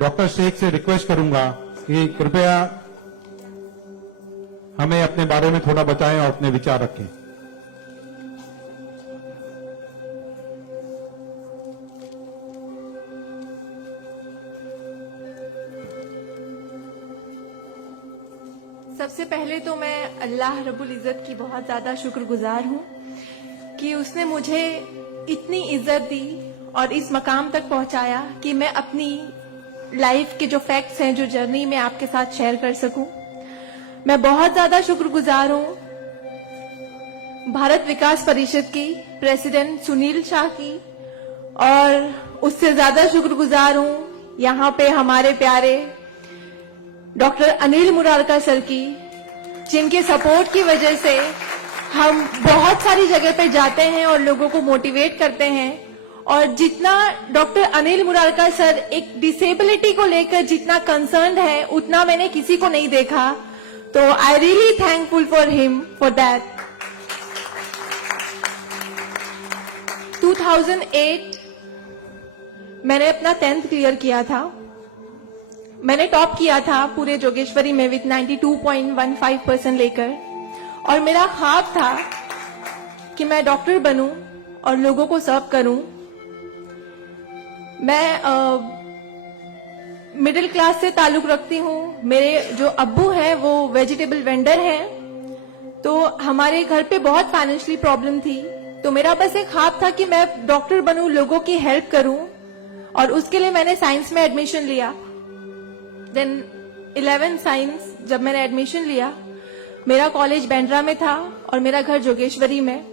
Doctor Sheikh से request करूंगा कि कृपया हमें अपने बारे में थोड़ा बताएं और अपने विचार रखें। सबसे पहले तो मैं अल्लाह रब्बुल इज़्ज़त की बहुत ज्यादा शुक्रगुजार हूँ कि उसने मुझे इतनी इज्जत दी और इस मकाम तक पहुंचाया कि मैं अपनी लाइफ के जो फैक्ट्स हैं, जो जर्नी में आपके साथ शेयर कर सकूं। मैं बहुत ज्यादा शुक्रगुजार हूँ भारत विकास परिषद की प्रेसिडेंट सुनील शाह की, और उससे ज्यादा शुक्रगुजार हूँ यहाँ पे हमारे प्यारे डॉक्टर अनिल मुरारका सर की, जिनके सपोर्ट की वजह से हम बहुत सारी जगह पे जाते हैं और लोगों को मोटिवेट करते हैं। और जितना डॉक्टर अनिल मुरारका सर एक डिसेबिलिटी को लेकर जितना कंसर्न है, उतना मैंने किसी को नहीं देखा। तो I really thankful for him for that. 2008 मैंने अपना 10th क्लियर किया था। मैंने टॉप किया था पूरे जोगेश्वरी में विद 92.15% लेकर, और मेरा ख्वाब था कि मैं डॉक्टर बनूं और लोगों को सर्व करूं। मैं मिडिल क्लास से ताल्लुक रखती हूं। मेरे जो अब्बू हैं वो वेजिटेबल वेंडर हैं, तो हमारे घर पे बहुत फाइनेंशियली प्रॉब्लम थी। तो मेरा बस एक ख्वाब था कि मैं डॉक्टर बनूं, लोगों की हेल्प करूं, और उसके लिए मैंने साइंस में एडमिशन लिया। देन 11 साइंस जब मैंने एडमिशन लिया, मेरा कॉलेज बैंड्रा में था और मेरा घर जोगेश्वरी में।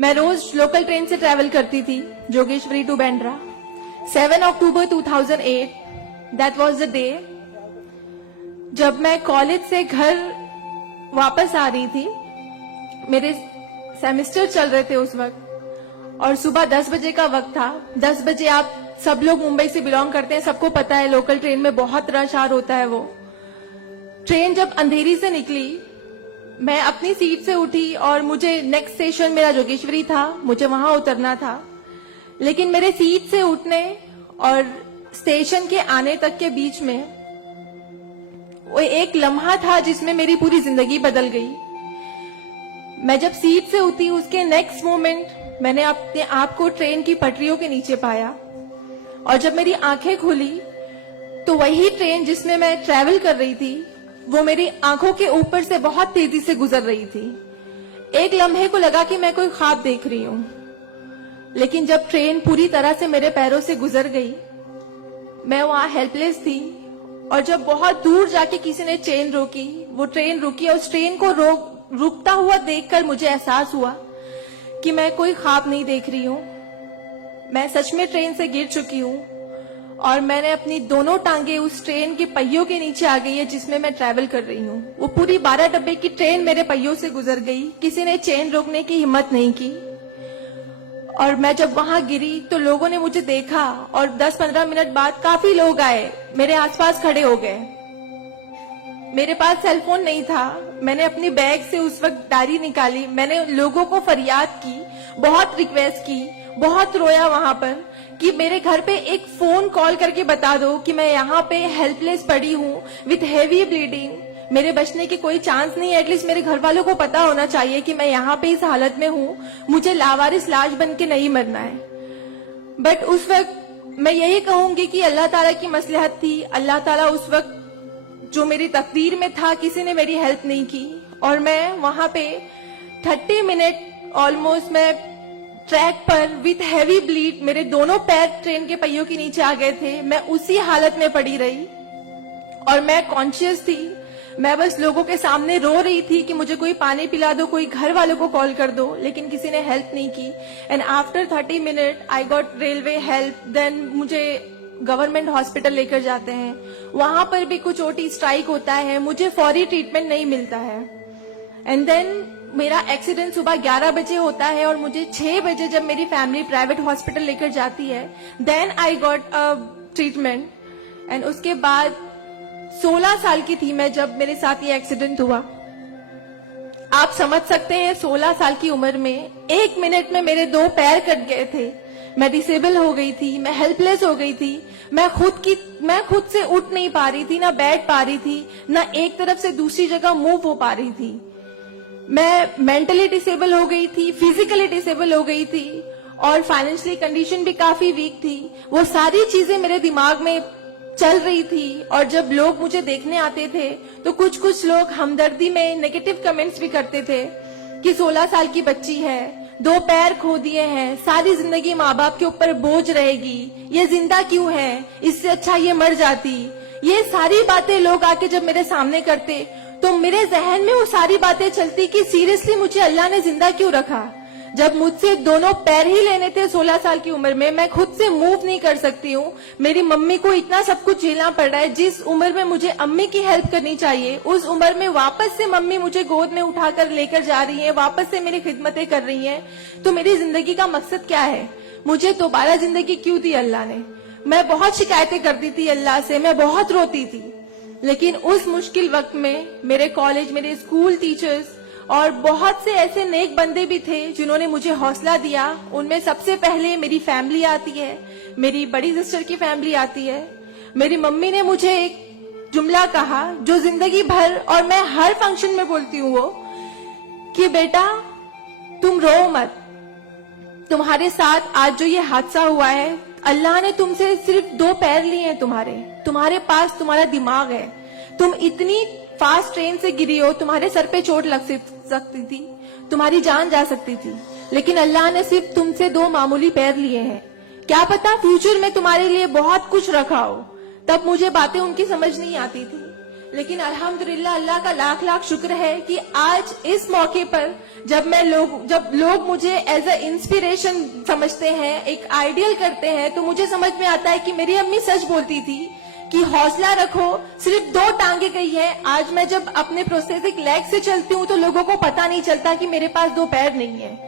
मैं रोज लोकल ट्रेन से ट्रैवल करती थी Jogeshwari to Bandra. 7 October 2008 that was the day जब मैं कॉलेज से घर वापस आ रही थी। मेरे सेमेस्टर चल रहे थे उस वक्त, और सुबह 10 बजे का वक्त था। 10 बजे आप सब लोग मुंबई से बिलोंग करते हैं, सबको पता है लोकल ट्रेन में बहुत रश आर होता है। वो ट्रेन जब अंधेरी से निकली, मैं अपनी सीट से उठी और मुझे नेक्स्ट स्टेशन मेरा जोगेश्वरी था, मुझे वहां उतरना था। लेकिन मेरे सीट से उठने और स्टेशन के आने तक के बीच में वो एक लम्हा था जिसमें मेरी पूरी जिंदगी बदल गई। मैं जब सीट से उठी, उसके नेक्स्ट मोमेंट मैंने अपने आप को ट्रेन की पटरियों के नीचे पाया, और जब मेरी आंखें खुली तो वही ट्रेन जिसमें मैं ट्रैवल कर रही थी वो मेरी आंखों के ऊपर से बहुत तेजी से गुजर रही थी। एक लम्हे को लगा कि मैं कोई ख्वाब देख रही हूं, लेकिन जब ट्रेन पूरी तरह से मेरे पैरों से गुजर गई, मैं वहां हेल्पलेस थी। और जब बहुत दूर जाके किसी ने चेन रोकी, वो ट्रेन रुकी, और उस ट्रेन को रुकता हुआ देखकर मुझे एहसास हुआ कि मैं कोई ख्वाब नहीं देख रही हूं, मैं सच में ट्रेन से गिर चुकी हूं, और मैंने अपनी दोनों टांगे उस ट्रेन के पहियों के नीचे आ गई है जिसमें मैं ट्रैवल कर रही हूं। वो पूरी 12 डब्बे की ट्रेन मेरे पहियों से गुजर गई, किसी ने चेन रोकने की हिम्मत नहीं की। और मैं जब वहां गिरी तो लोगों ने मुझे देखा, और 10-15 मिनट बाद काफी लोग आए, मेरे आसपास खड़े हो गए। मेरे पास सेलफोन नहीं था। मैंने अपनी बैग से उस वक्त डायरी निकाली, मैंने लोगों को फरियाद की, बहुत रिक्वेस्ट की, बहुत रोया वहां पर कि मेरे घर पे एक फोन कॉल करके बता दो कि मैं यहाँ पे हेल्पलेस पड़ी हूँ विथ हेवी ब्लीडिंग, मेरे बचने की कोई चांस नहीं है। एटलीस्ट मेरे घर वालों को पता होना चाहिए कि मैं यहाँ पे इस हालत में हूँ, मुझे लावारिस लाश बन के नहीं मरना है। बट उस वक्त मैं यही कहूंगी कि अल्लाह ताला की मसलहत थी। अल्लाह ताला उस वक्त जो मेरी तकदीर में था, किसी ने मेरी हेल्प नहीं की, और मैं वहां पे 30 मिनट ऑलमोस्ट मैं ट्रैक पर विथ हैवी ब्लीड, मेरे दोनों पैर ट्रेन के पहियों के नीचे आ गए थे। मैं उसी हालत में पड़ी रही और मैं कॉन्शियस थी। मैं बस लोगों के सामने रो रही थी कि मुझे कोई पानी पिला दो, कोई घर वालों को कॉल कर दो, लेकिन किसी ने हेल्प नहीं की। And after 30 minute I got railway help. Then मुझे गवर्नमेंट हॉस्पिटल लेकर जाते हैं, वहां पर भी कुछ ओटी स्ट्राइक होता है, मुझे फौरी ट्रीटमेंट नहीं मिलता है। एंड देन मेरा एक्सीडेंट सुबह 11 बजे होता है, और मुझे 6 बजे जब मेरी फैमिली प्राइवेट हॉस्पिटल लेकर जाती है, then I got treatment. And उसके बाद 16 साल की थी मैं जब मेरे साथ ये एक्सीडेंट हुआ। आप समझ सकते हैं 16 साल की उम्र में 1 मिनट में मेरे 2 पैर कट गए थे, मैं डिसेबल हो गई थी, मैं हेल्पलेस हो गई थी, मैं खुद से उठ नहीं पा रही थी, ना बैठ पा रही थी, ना एक तरफ से दूसरी जगह मूव हो पा रही थी। मैं मेंटली डिसेबल हो गई थी, फिजिकली डिसेबल हो गई थी और फाइनेंशियली कंडीशन भी काफी वीक थी। वो सारी चीजें मेरे दिमाग में चल रही थी और जब लोग मुझे देखने आते थे तो कुछ लोग हमदर्दी में नेगेटिव कमेंट्स भी करते थे कि 16 साल की बच्ची है, 2 पैर खो दिए हैं, सारी जिंदगी माँ बाप के ऊपर बोझ रहेगी, ये जिंदा क्यों है, इससे अच्छा ये मर जाती। ये सारी बातें लोग आके जब मेरे सामने करते तो मेरे जहन में वो सारी बातें चलती कि सीरियसली मुझे अल्लाह ने जिंदा क्यों रखा। जब मुझसे दोनों पैर ही लेने थे 16 साल की उम्र में, मैं खुद से मूव नहीं कर सकती हूँ, मेरी मम्मी को इतना सब कुछ झेलना पड़ रहा है। जिस उम्र में मुझे अम्मी की हेल्प करनी चाहिए उस उम्र में वापस से मम्मी मुझे गोद में उठाकर लेकर जा रही है, वापस से मेरी खिदमतें कर रही है। तो मेरी जिंदगी का मकसद क्या है? मुझे दोबारा जिंदगी क्यों दी अल्लाह ने? मैं बहुत शिकायतें करती थी अल्लाह से, मैं बहुत रोती थी, लेकिन उस मुश्किल वक्त में मेरे कॉलेज, मेरे स्कूल टीचर्स और बहुत से ऐसे नेक बंदे भी थे जिन्होंने मुझे हौसला दिया। उनमें सबसे पहले मेरी फैमिली आती है, मेरी बड़ी सिस्टर की फैमिली आती है। मेरी मम्मी ने मुझे एक जुमला कहा जो जिंदगी भर और मैं हर फंक्शन में बोलती हूँ, वो कि बेटा तुम रो मत, तुम्हारे साथ आज जो ये हादसा हुआ है, अल्लाह ने तुमसे सिर्फ 2 पैर लिए हैं, तुम्हारे पास तुम्हारा दिमाग है, तुम इतनी फास्ट ट्रेन से गिरी हो, तुम्हारे सर पे चोट लग सकती थी, तुम्हारी जान जा सकती थी, लेकिन अल्लाह ने सिर्फ तुमसे 2 मामूली पैर लिए हैं। क्या पता फ्यूचर में तुम्हारे लिए बहुत कुछ रखा हो। तब मुझे बातें उनकी समझ नहीं आती थी, लेकिन अल्हम्दुलिल्लाह अल्लाह का लाख लाख शुक्र है कि आज इस मौके पर जब लोग मुझे एज अ इंस्पिरेशन समझते हैं, एक आइडियल करते हैं, तो मुझे समझ में आता है कि मेरी अम्मी सच बोलती थी कि हौसला रखो, सिर्फ 2 टांगे गई है। आज मैं जब अपने प्रोस्थेटिक लेग से चलती हूँ तो लोगों को पता नहीं चलता कि मेरे पास 2 पैर नहीं है,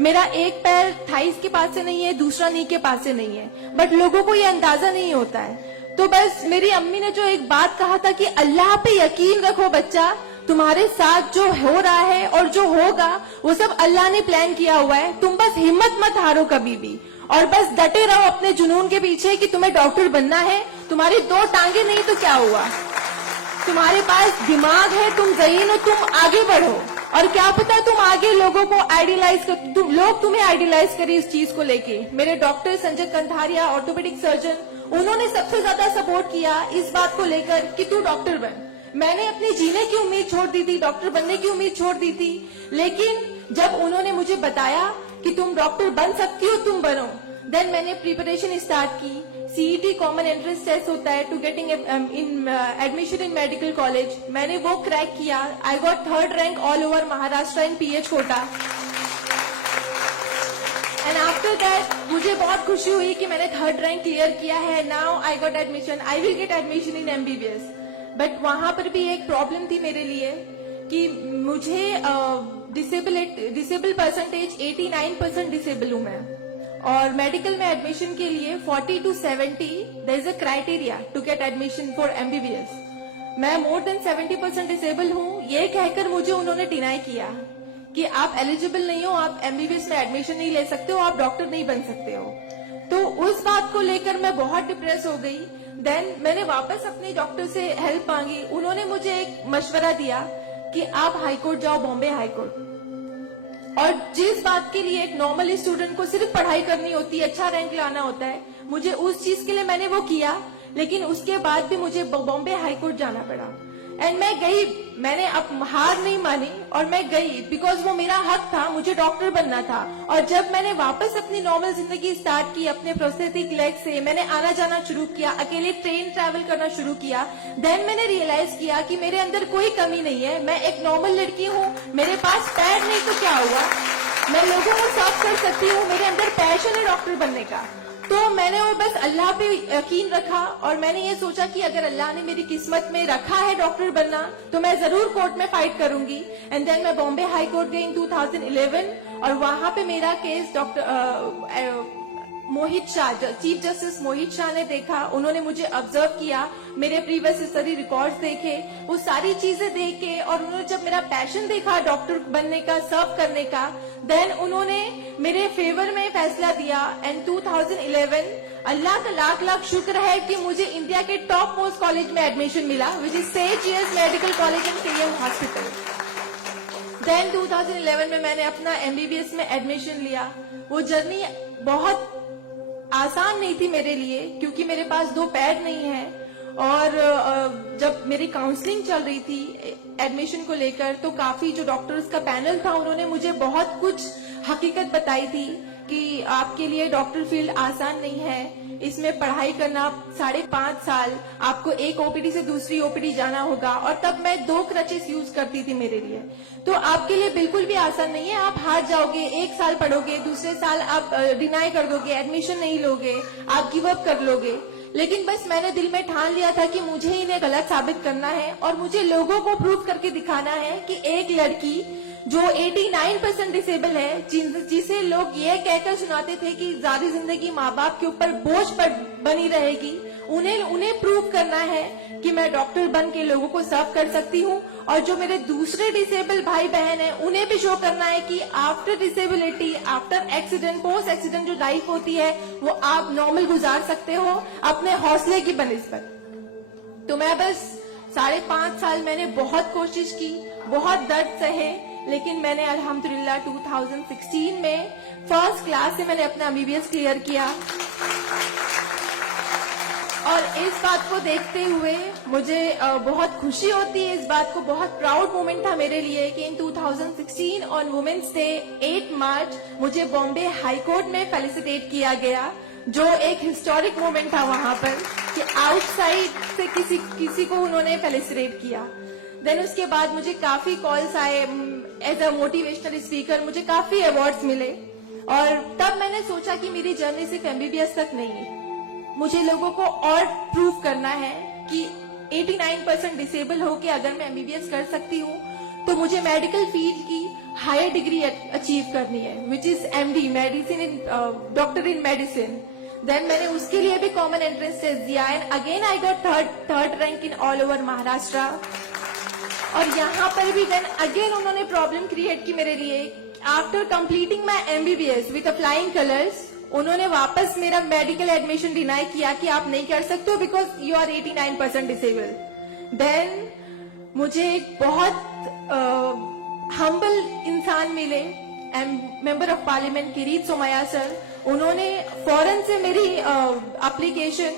मेरा एक पैर थाइस के पास से नहीं है, दूसरा नी के पास से नहीं है, बट लोगों को ये अंदाजा नहीं होता है। तो बस मेरी अम्मी ने जो एक बात कहा था कि अल्लाह पे यकीन रखो बच्चा, तुम्हारे साथ जो हो रहा है और जो होगा वो सब अल्लाह ने प्लान किया हुआ है, तुम बस हिम्मत मत हारो कभी भी और बस डटे रहो अपने जुनून के पीछे कि तुम्हें डॉक्टर बनना है। तुम्हारी 2 टांगे नहीं तो क्या हुआ, तुम्हारे पास दिमाग है, तुम ज़हीन हो, तुम आगे बढ़ो। और क्या पता तुम आगे लोगों को आइडियलाइज कर, लोग तुम्हें आइडियलाइज करें इस चीज को लेके। मेरे doctor Sanjay Kantharia, orthopaedic surgeon, उन्होंने सबसे ज्यादा सपोर्ट किया इस बात को लेकर कि तू डॉक्टर बन। मैंने अपनी जीने की उम्मीद छोड़ दी थी, डॉक्टर बनने की उम्मीद छोड़ दी थी, लेकिन जब उन्होंने मुझे बताया कि तुम डॉक्टर बन सकती हो, तुम बनो, देन मैंने प्रिपरेशन स्टार्ट की। सीईटी कॉमन एंट्रेंस टेस्ट होता है to getting in admission in medical college, मैंने वो क्रैक किया। I got 3rd rank all over Maharashtra in PH quota. And after that मुझे बहुत खुशी हुई कि मैंने 3rd रैंक क्लियर किया है। Now I got admission, I will get admission in MBBS. But वहां पर भी एक प्रॉब्लम थी मेरे लिए कि मुझे डिसेबल परसेंटेज 89% डिसेबल हूं मैं, और मेडिकल में एडमिशन के लिए 40 to 70 there is a criteria to get admission for MBBS. मैं मोर देन 70% डिसेबल हूं, ये कहकर मुझे उन्होंने डिनाई किया कि आप एलिजिबल नहीं हो, आप एमबीबीएस में एडमिशन नहीं ले सकते हो, आप डॉक्टर नहीं बन सकते हो। तो उस बात को लेकर मैं बहुत डिप्रेस हो गई। देन मैंने वापस अपने डॉक्टर से हेल्प मांगी, उन्होंने मुझे एक मशवरा दिया कि आप हाईकोर्ट जाओ, बॉम्बे हाईकोर्ट। और जिस बात के लिए एक नॉर्मल स्टूडेंट को सिर्फ पढ़ाई करनी होती है, अच्छा रैंक लाना होता है, मुझे उस चीज के लिए मैंने वो किया, लेकिन उसके बाद भी मुझे बॉम्बे हाईकोर्ट जाना पड़ा। एंड मैं गई, मैंने अब हार नहीं मानी और मैं गई, बिकॉज वो मेरा हक था, मुझे डॉक्टर बनना था। और जब मैंने वापस अपनी नॉर्मल जिंदगी स्टार्ट की अपने प्रोस्थेटिक लेग से, मैंने आना जाना शुरू किया, अकेले ट्रेन ट्रैवल करना शुरू किया, देन मैंने रियलाइज किया कि मेरे अंदर कोई कमी नहीं है, मैं एक नॉर्मल लड़की हूँ, मेरे पास पैर नहीं तो क्या हुआ, मैं लोगों को सर्व कर सकती हूँ, मेरे अंदर पैशन है डॉक्टर बनने का। तो मैंने वो बस अल्लाह पे यकीन रखा और मैंने ये सोचा कि अगर अल्लाह ने मेरी किस्मत में रखा है डॉक्टर बनना तो मैं जरूर कोर्ट में फाइट करूंगी। एंड देन मैं बॉम्बे हाई कोर्ट गई इन 2011 और वहां पे मेरा केस मोहित शाह, चीफ जस्टिस मोहित शाह ने देखा, उन्होंने मुझे ऑब्जर्व किया, मेरे प्रीवियस स्टडी रिकॉर्ड्स देखे, वो सारी चीजें देख के, और उन्होंने जब मेरा पैशन देखा डॉक्टर बनने का, सर्व करने का, देन उन्होंने मेरे फेवर में फैसला दिया। एंड 2011 अल्लाह का लाख लाख शुक्र है कि मुझे इंडिया के टॉप मोस्ट कॉलेज में एडमिशन मिला, which is Seth GS medical college and KM hospital. Then 2011 में मैंने अपना एमबीबीएस में एडमिशन लिया। वो जर्नी बहुत आसान नहीं थी मेरे लिए, क्योंकि मेरे पास 2 पैड नहीं है, और जब मेरी काउंसलिंग चल रही थी एडमिशन को लेकर, तो काफी जो डॉक्टर्स का पैनल था उन्होंने मुझे बहुत कुछ हकीकत बताई थी कि आपके लिए डॉक्टर फील्ड आसान नहीं है, इसमें पढ़ाई करना 5.5 साल, आपको एक ओपीडी से दूसरी ओपीडी जाना होगा, और तब मैं 2 क्रचेस यूज करती थी मेरे लिए। तो आपके लिए बिल्कुल भी आसान नहीं है, आप हार जाओगे, 1 साल पढ़ोगे, दूसरे साल आप डिनाई कर दोगे, एडमिशन नहीं लोगे, आप गिव अप कर लोगे। लेकिन बस मैंने दिल में ठान लिया था कि मुझे इन्हें गलत साबित करना है, और मुझे लोगों को प्रूव करके दिखाना है कि एक लड़की जो 89% डिसेबल है, जिसे लोग ये कहकर सुनाते थे कि सारी जिंदगी माँ बाप के ऊपर बोझ पर बनी रहेगी, उन्हें प्रूव करना है कि मैं डॉक्टर बन के लोगों को सर्व कर सकती हूँ। और जो मेरे दूसरे डिसेबल भाई बहन हैं, उन्हें भी शो करना है कि after disability, after accident, post accident जो लाइफ होती है वो आप नॉर्मल गुजार सकते हो अपने हौसले की बनिस्बत। तो मैं बस 5.5 साल मैंने बहुत कोशिश की, बहुत दर्द सहे, लेकिन मैंने अल्हम्दुलिल्लाह 2016 में फर्स्ट क्लास से मैंने अपना एमबीबीएस क्लियर किया। और इस बात को देखते हुए मुझे बहुत खुशी होती है, इस बात को बहुत प्राउड मोमेंट था मेरे लिए कि इन 2016 ऑन वुमेन्स डे 8 मार्च मुझे बॉम्बे हाई कोर्ट में फेलिसिटेट किया गया, जो एक हिस्टोरिक मोमेंट था वहां पर कि आउटसाइड से किसी को उन्होंने फेलिसिटेट किया। देन उसके बाद मुझे काफी कॉल्स आए एज अ मोटिवेशनल स्पीकर, मुझे काफी अवार्ड्स मिले, और तब मैंने सोचा कि मेरी जर्नी सिर्फ एमबीबीएस तक नहीं है, मुझे लोगों को और प्रूव करना है कि 89% डिसेबल होके अगर मैं एमबीबीएस कर सकती हूँ, तो मुझे मेडिकल फील्ड की हायर डिग्री अचीव करनी है, which is MD, medicine in doctor in medicine. Then मैंने उसके लिए भी कॉमन एंट्रेंस टेस्ट दिया, and again I got third rank in all over Maharashtra. और यहाँ पर भी देन अगेन उन्होंने प्रॉब्लम क्रिएट की मेरे लिए। After completing my MBBS with flying colours, उन्होंने वापस मेरा मेडिकल एडमिशन डिनाई किया कि आप नहीं कर सकते हो because you are 89% disable. Then मुझे एक बहुत हम्बल इंसान मिले, member of parliament Kirit Somaiya sir, उन्होंने फौरन से मेरी एप्लीकेशन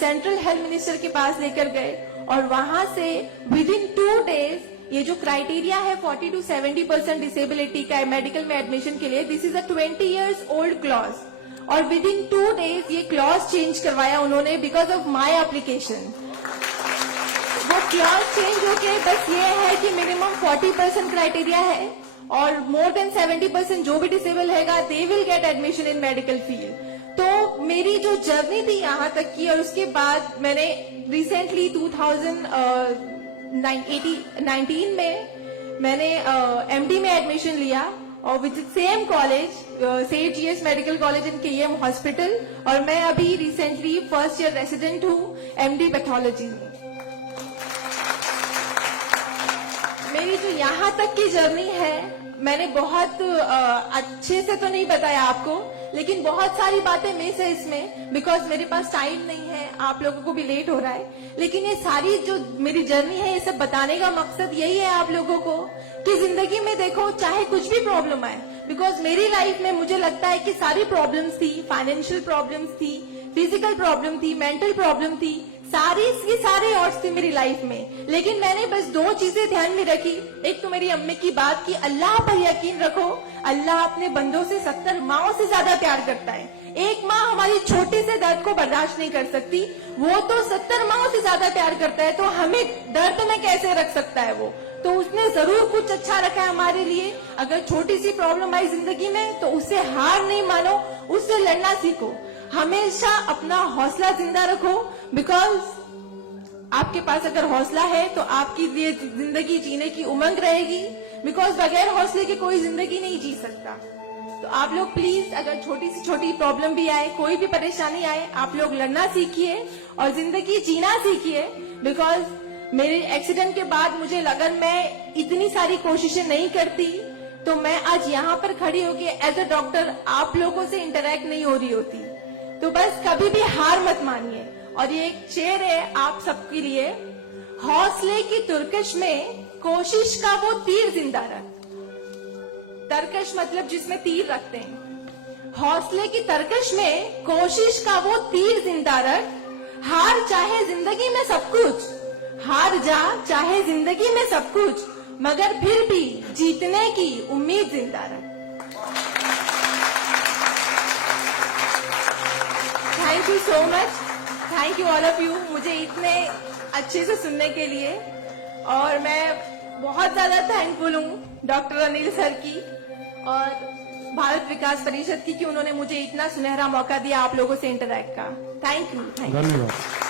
सेंट्रल हेल्थ मिनिस्टर के पास लेकर गए, और वहां से विद इन 2 डेज ये जो क्राइटेरिया है 40 to 70% डिसेबिलिटी का मेडिकल में एडमिशन के लिए, this is a 20 years old clause, और विद इन 2 डेज ये क्लॉज चेंज करवाया उन्होंने बिकॉज ऑफ माई एप्लीकेशन। वो क्लॉज चेंज होके बस ये है कि मिनिमम 40% क्राइटेरिया है, और मोर देन 70% जो भी डिसेबल हैगा they will get admission in medical field. तो मेरी जो जर्नी थी यहाँ तक की, और उसके बाद मैंने रिसेंटली 2019 में मैंने एमडी में एडमिशन लिया, और with same college Seth GS medical college and KM hospital, और मैं अभी रिसेंटली फर्स्ट ईयर रेसिडेंट हूँ एमडी पैथोलॉजी में। मेरी जो यहाँ तक की जर्नी है, मैंने बहुत अच्छे से तो नहीं बताया आपको, लेकिन बहुत सारी बातें मिस है इसमें बिकॉज मेरे पास टाइम नहीं है, आप लोगों को भी लेट हो रहा है। लेकिन ये सारी जो मेरी जर्नी है, ये सब बताने का मकसद यही है आप लोगों को कि जिंदगी में देखो चाहे कुछ भी प्रॉब्लम आए, बिकॉज मेरी लाइफ में मुझे लगता है कि सारी प्रॉब्लम्स थी, फाइनेंशियल प्रॉब्लम्स थी, फिजिकल प्रॉब्लम थी, मेंटल प्रॉब्लम थी, सारे ऑड्स थी मेरी लाइफ में, लेकिन मैंने बस 2 चीजें ध्यान में रखी। एक तो मेरी अम्मी की बात की अल्लाह पर यकीन रखो, अल्लाह अपने बंदों से 70 माओं से ज्यादा प्यार करता है। एक माँ हमारी छोटे से दर्द को बर्दाश्त नहीं कर सकती, वो तो 70 माओं से ज्यादा प्यार करता है, तो हमें दर्द में कैसे रख सकता है वो? तो उसने जरूर कुछ अच्छा रखा है हमारे लिए। अगर छोटी सी प्रॉब्लम आई जिंदगी में तो उससे हार नहीं मानो, उससे लड़ना सीखो, हमेशा अपना हौसला जिंदा रखो, बिकॉज आपके पास अगर हौसला है तो आपकी लिए जिंदगी जीने की उमंग रहेगी, बिकॉज बगैर हौसले के कोई जिंदगी नहीं जी सकता। तो आप लोग प्लीज, अगर छोटी से छोटी प्रॉब्लम भी आए, कोई भी परेशानी आए, आप लोग लड़ना सीखिए और जिंदगी जीना सीखिए। बिकॉज मेरे एक्सीडेंट के बाद मुझे लगा मैं इतनी सारी कोशिशें नहीं करती तो मैं आज यहाँ पर खड़ी होके एज अ डॉक्टर आप लोगों से इंटरेक्ट नहीं हो रही होती। तो बस कभी भी हार मत मानिए। और ये एक शेर है आप सबके लिए, हौसले की तुरकश में कोशिश का वो तीर जिंदा रख। तरकश मतलब जिसमें तीर रखते हैं। हौसले की तरकश में कोशिश का वो तीर जिंदा रख। हार चाहे जिंदगी में सब कुछ, हार जा चाहे जिंदगी में सब कुछ, मगर फिर भी जीतने की उम्मीद जिंदा रख। Thank you so much, thank you all of you मुझे इतने अच्छे से सुनने के लिए। और मैं बहुत ज्यादा थैंकफुल हूँ डॉक्टर अनिल सर की और भारत विकास परिषद की कि उन्होंने मुझे इतना सुनहरा मौका दिया आप लोगों से इंटरैक्ट का। Thank you. धन्यवाद।